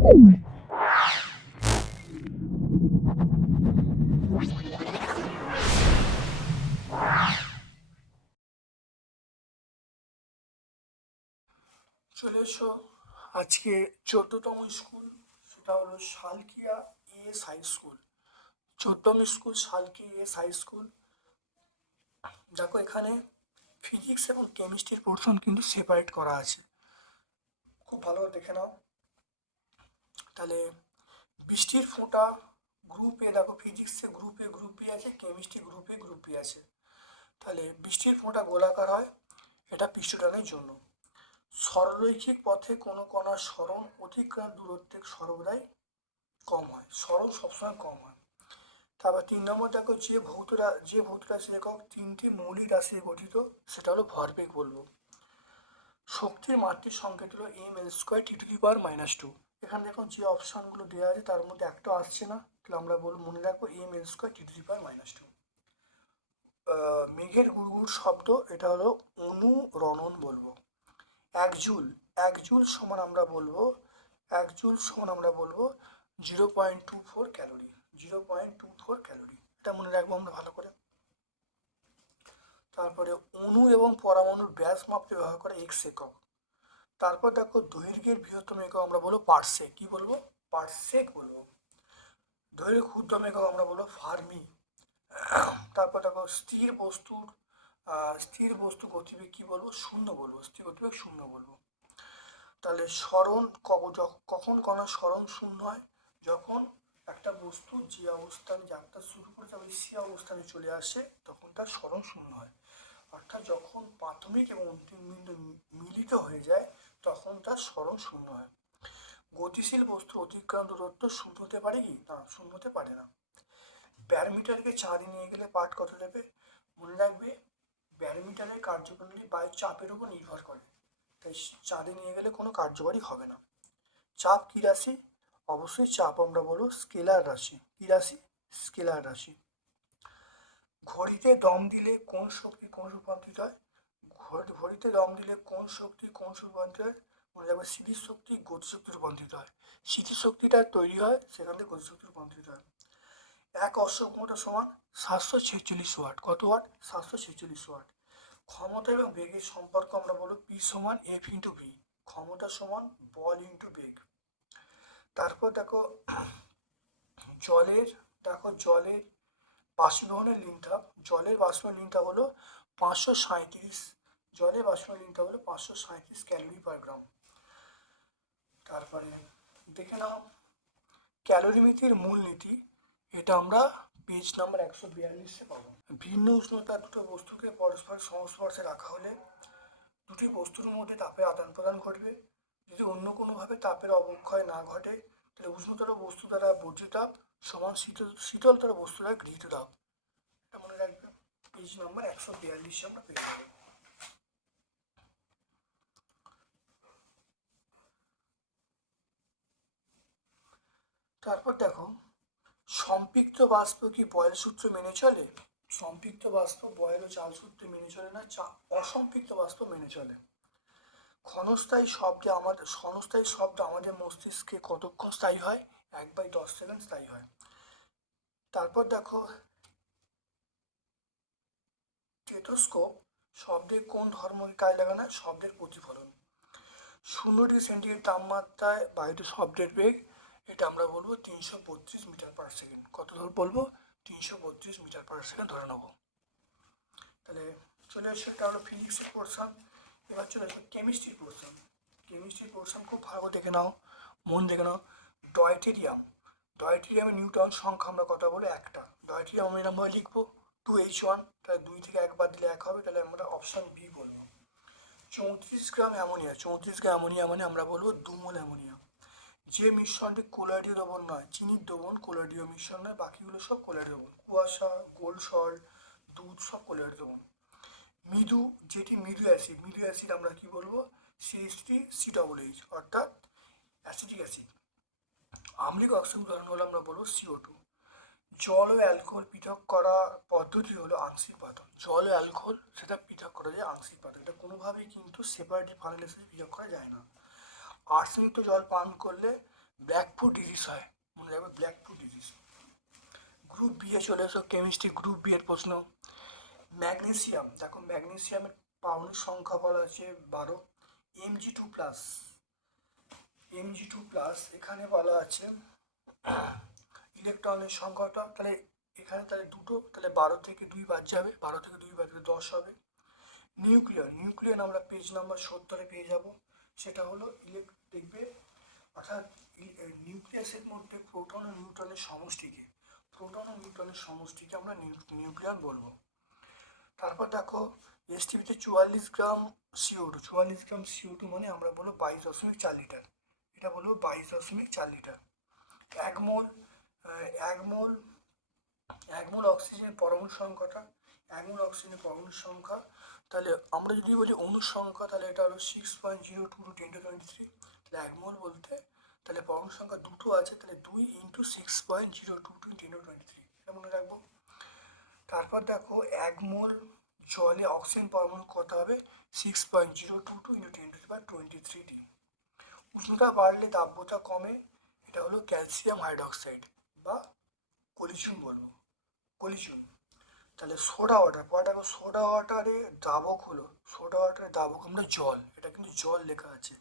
চলে এসো। আজকে চোদ্দতম স্কুল, সেটা হলো Salkia ES high school চোদ্দম school Salkia S high school দেখো, এখানে ফিজিক্স এবং কেমিস্ট্রির পোর্শন কিন্তু সেপারেট করা আছে। খুব ভালো দেখে নাও। তাহলে বৃষ্টির ফোঁটা গ্রুপে, দেখো ফিজিক্সে গ্রুপে গ্রুপ আছে, কেমিস্ট্রি গ্রুপে গ্রুপ আছে। তাহলে বৃষ্টির ফোঁটা গোলাকার হয়, এটা পৃষ্ঠটানের জন্য। সরলরৈখিক পথে কোনো কণার সরণ অতিক্রান্ত দূরত্বে সর্বদাই কম হয়, সরণ সবসময় কম হয়। তারপর তিন নম্বর দেখো, যে ভৌতরা যে ভৌত রাশি একক তিনটি মৌলিক রাশি গঠিত, সেটা হলো ভরবেগ বলব। শক্তির মাত্রিক সংকেত হলো M L square T to the power minus two এখানে দেখুন যে অপশানগুলো দেওয়া আছে, তার মধ্যে একটা আসছে না। তাহলে আমরা বলব, মনে রাখব M L square T to the minus two মেঘের গুড়গুড় শব্দ, এটা হলো অনুরণন বলব। এক জুল এক জুল সমান আমরা বলব, এক জুল সমান আমরা বলব zero point two four calorie zero point two four calorie এটা মনে রাখব আমরা ভালো করে। তারপরে অণু এবং পরমাণুর ব্যাস মাপতে ব্যবহার করে এক্স একক। তারপর দেখো দৈর্ঘ্যের বৃহত্তম একক আমরা বলব পার্সেক। কি বলব? পার্সেক বলব। দৈর্ঘ্য ক্ষুদ্রতম একক আমরা বলব ফার্মি। তারপর দেখো স্থির বস্তুর স্থির বস্তু গতিবেগ কি বলব? শূন্য বলব। স্থির গতিবেগ শূন্য বলব। তাহলে স্মরণ কখন কোনো স্মরণ শূন্য হয়? যখন একটা বস্তু যে অবস্থানে যাত্রা শুরু করে যাবে, সে অবস্থানে চলে আসে, তখন তার স্মরণ শূন্য হয়। অর্থাৎ যখন প্রাথমিক এবং অন্তিম বিন্দু মিলিত হয়ে যায় তখন তার স্মরণ শূন্য হয়। গতিশীল বস্তু অতিক্রান্ত দূরত্ব শূন্য হতে পারে কি? না, শূন্য হতে পারে না। ব্যারমিটারকে চাঁদে নিয়ে গেলে পাঠ কত দেবে? মনে রাখবে, ব্যারমিটারের কার্যপ্রণালী বায়ুর চাপের উপর নির্ভর করে। তাই চাঁদে নিয়ে গেলে কোনো কার্যকরী হবে না। চাপ কী রাশি? অবশ্যই চাপ আমরা বলব স্কেলার রাশি। কী রাশি? স্কেলার রাশি। ঘড়িতে দম দিলে কোন শক্তি কোন রূপান্তরিত হয়? ঘড়িতে দম দিলে কোন শক্তি কোন রূপান্তরিত হয়? মনে রাখবে স্মৃতিশক্তি গতিশক্তি রূপান্তরিত হয়। স্মৃতিশক্তিটা তৈরি হয়, সেখান থেকে গতিশক্তি রূপান্তরিত হয়। এক অশ্ব ক্ষমতা সমান সাতশো ছেচল্লিশ ওয়াট। কত ওয়াট? সাতশো ছেচল্লিশ ওয়াট। ক্ষমতা এবং বেগের সম্পর্ক আমরা বলব পি সমান এফ ইন্টু ভি ক্ষমতা সমান বল ইন্টু বেগ। তারপর দেখো, জলের দেখো জলের বাষ্পীভবনের লিনতাপ জলের বাষ্পীভবন লিনতাপ হলো পাঁচশো সাঁইত্রিশ জলের বাষ্পীভবন লিনতাপ হলো পাঁচশো সাঁইত্রিশ ক্যালোরি পার গ্রাম। তারপরে দেখে নাও ক্যালোরিমিতির মূল নীতি, এটা আমরা পেজ নাম্বার একশো বিয়াল্লিশে পাবো। ভিন্ন উষ্ণতা দুটো বস্তুকে পরস্পর সংস্পর্শে রাখা হলে দুটি বস্তুর মধ্যে তাপের আদান প্রদান ঘটবে। যদি অন্য কোনোভাবে তাপের অবক্ষয় না ঘটে, তাহলে উষ্ণতর বস্তু দ্বারা বর্জিত তাপ সমান শীতল, শীতলতর বস্তু দ্বারা গৃহীত তাপ। এটা মনে রাখবে, পেজ নাম্বার একশো বিয়াল্লিশে আমরা পেয়ে যাব। তারপর দেখো, সম্পৃক্ত বাষ্প কি বয়েল সূত্র মেনে চলে? সম্পৃক্ত বাষ্প বয়েল ও চাল সূত্র মেনে চলে না, চা অসম্পৃক্ত বাষ্প মেনে চলে? ক্ষণস্থায়ী শব্দে আমাদের, ক্ষণস্থায়ী শব্দ আমাদের মস্তিষ্কে কতক্ষণ স্থায়ী হয়? এক বাই দশ সেকেন্ড স্থায়ী হয়। তারপর দেখো টেটোস্কোপ শব্দের কোন ধর্মকে কাজে লাগানো? শব্দের প্রতিফলন। শূন্য ডিগ্রি সেন্টিগ্রেড তাপমাত্রায় বায়ুতে শব্দের বেগ এটা আমরা বলব তিনশো বত্রিশ মিটার পার সেকেন্ড কত ধর বলব? তিনশো বত্রিশ মিটার পার সেকেন্ড ধরে নেব। তাহলে চলে আসছে এটা হলো ফিজিক্সের পোর্শন এবার চলে আসবে কেমিস্ট্রির পোর্শন কেমিস্ট্রির পোর্শন খুব ভালো দেখে নাও, মন দেখে নাও। ডয়টেরিয়াম ডয়টেরিয়ামের নিউটন সংখ্যা আমরা কথা বলে একটা। ডয়টেরিয়াম আমরা এরকমভাবে লিখব টু এইচ ওয়ান তাহলে দুই থেকে একবার দিলে এক হবে, তাহলে আমরা অপশান বি বলব। চৌত্রিশ গ্রাম অ্যামোনিয়া। চৌত্রিশ গ্রাম অ্যামোনিয়া মানে আমরা বলব দুমোল অ্যামোনিয়া। যে মিশ্রণটি কোলাডীয় দ্রবণ নয়, চিনির দ্রবণ কোলাডীয় মিশ্রণ নয়, বাকিগুলো সব কোলাডীয় দ্রবণ। কুয়াশা গোল সল্ট দুধ সব কোলাডীয় দ্রবণ। মৃদু, যেটি মৃদু অ্যাসিড মৃদু অ্যাসিড আমরা কি বলব? থ্রি সি ডবল এইচ অর্থাৎ অ্যাসিডিক অ্যাসিড। আম্লিক অক্সিজেন উদাহরণ হলো আমরা বলব সিও টু জল ও অ্যালকোহল পৃথক করা পদ্ধতি হলো আংশিক পাতন। জল ও অ্যালকোহল, সেটা পৃথক করা যায় আংশিক পাতন। এটা কোনোভাবেই কিন্তু সেপারেটলি ফার্নেলেশনে পৃথক করা যায় না। আর্সেনিক জল পান করলে ব্ল্যাক ফুড ডিজিজ হয়। মনে রাখবে black food disease group B এ চলে এসো কেমিস্ট্রি গ্রুপ বি এর প্রশ্ন। ম্যাগনেসিয়াম দেখো ম্যাগনেসিয়ামের পাউন্ড সংখ্যা বলা আছে বারো। MG two plus MG two plus এখানে বলা আছে ইলেকট্রনের সংখ্যাটা, তাহলে এখানে তাহলে দুটো, তাহলে বারো থেকে দুই বাদ যাবে। বারো থেকে দুই বাদ দশ হবে। নিউক্লিয়ার নিউক্লিয়ার আমরা পেজ নাম্বার সত্তরে পেয়ে যাব। সেটা হলো দেখবে অর্থাৎ নিউক্লিয়াসের মধ্যে প্রোটন ও নিউট্রনের সমষ্টিকে প্রোটন ও নিউট্রনের সমষ্টিকে আমরা নিউক্লিয়ার বলব। তারপর দেখো এসটিভিতে চুয়াল্লিশ গ্রাম সিও টু চুয়াল্লিশ গ্রাম সিও টু মানে আমরা বলব বাইশ দশমিক চার লিটার। এটা বলব বাইশ দশমিক চার লিটার। এক মোল এক মোল এক মোল অক্সিজেনের পরমাণু সংখ্যাটা, এক মোল অক্সিজেনের পরমাণু সংখ্যা তাহলে আমরা যদি বলি অণু সংখ্যা তাহলে এটা হলো six point zero two two ten two twenty three তাহলে এক মোল বলতে, তাহলে পরমাণু সংখ্যা দুটো আছে, তাহলে দুই into six point zero two two ten two twenty three এটা মনে রাখব। তারপর দেখো, এক মোল জলে অক্সিজেন পরমাণু কত হবে? Six point zero two two into ten two twenty three D উষ্ণতা বাড়লে দাব্যতা কমে, এটা হলো ক্যালসিয়াম হাইড্রক্সাইড বা কলিচুন বলব। কলিচুন তাহলে সোডা ওয়াটার পরে দেখো সোডা ওয়াটারে দাবক হলো, সোডা ওয়াটারে দাবক আমরা জল, এটা কিন্তু জল লেখা আছে।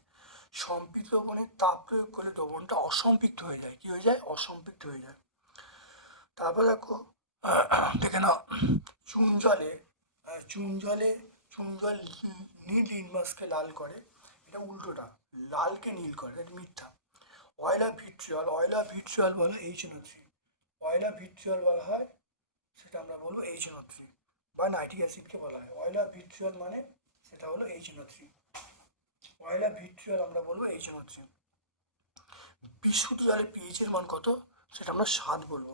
সম্পৃক্ত লবণে তাপ প্রয়োগ করলে লবণটা অসম্পৃক্ত হয়ে যায়। কি হয়ে যায়? অসম্পৃক্ত হয়ে যায়। তারপর দেখো, দেখে নাও, চুন জলে চুন জলে, চুন জল নীল লিনমাসকে লাল করে। এটা উল্টোটা, লালকে নীল করে, এটা মিথ্যা। Oil of vitriol oil of vitriol বলা H N three oil of vitriol বলা হয় সেটা আমরা বলব এইচ এন থ্রি বা নাইট্রিক অ্যাসিডকে বলা হয়। অয়লা ভিট্রিয়ল মানে সেটা হলো H N three oil of vitriol আমরা বলব এইচ এন থ্রি বিশুদ্ধ জলে পিএইচের মান কত? সেটা আমরা সাত বলব।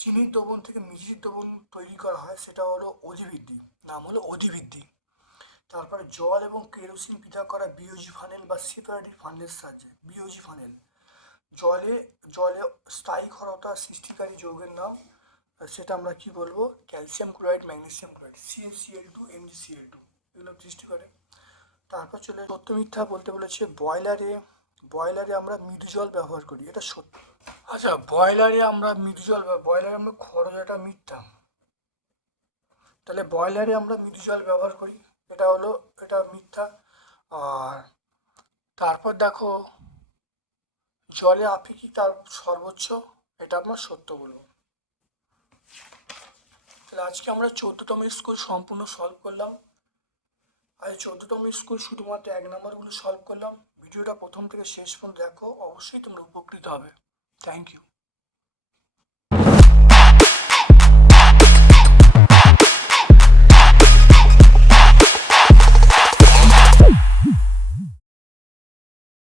চিনির দ্রবণ থেকে মিষ্টির দ্রবণ তৈরি করা হয়, সেটা হলো অধিবৃদ্ধি, নাম হলো অধিবৃদ্ধি। তারপরে জল এবং কেরোসিন পৃথক করা বিওজি ফানেল বা সেপারেটিভ ফানেলের সাহায্যে বিওজি ফানেল জলে জলে স্থায়ী ক্ষরতা সৃষ্টিকারী যৌগের নাম সেটা আমরা কি বলব? Calcium chloride magnesium chloride CL two MGCL two এগুলো সৃষ্টি করে। তারপর চলে সত্য মিথ্যা বলতে বলেছে বয়লারে বয়লারে আমরা মৃদু জল ব্যবহার করি, এটা সত্য। আচ্ছা বয়লারে আমরা মৃদু জল ব্যব- বয়লারে আমরা খরচ এটা মিথ্যা। তাহলে বয়লারে আমরা মৃদু জল ব্যবহার করি, এটা হলো, এটা মিথ্যা। আর তারপর দেখো, জলে আপেক্ষিক তার সর্বোচ্চ, এটা আমরা সত্য বলব। তাহলে আজকে আমরা চোদ্দতম স্কুল সম্পূর্ণ সলভ করলাম। আজ চোদ্দতম স্কুল শুধুমাত্র এক নম্বরগুলো সলভ করলাম। ভিডিওটা প্রথম থেকে শেষ পর্যন্ত দেখো, অবশ্যই তোমরা উপকৃত হবে। Thank you